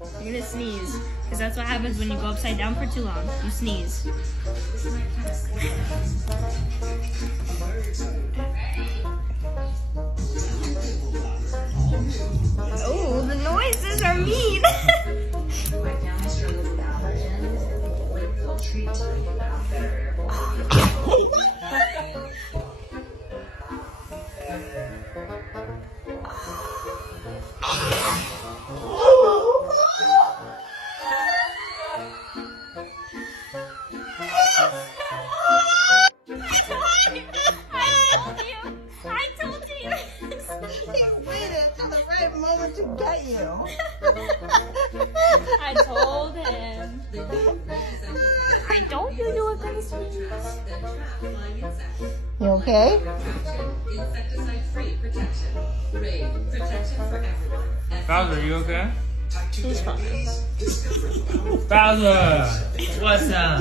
You're gonna sneeze, because that's what happens when you go upside down for too long. You sneeze. Oh, the noises are mean. To get you. I told him. I told you you were gonna sneeze. You okay? Insecticide-free protection. Raid protection for everyone. Bowser, you okay? He's fine. Bowser, what's up?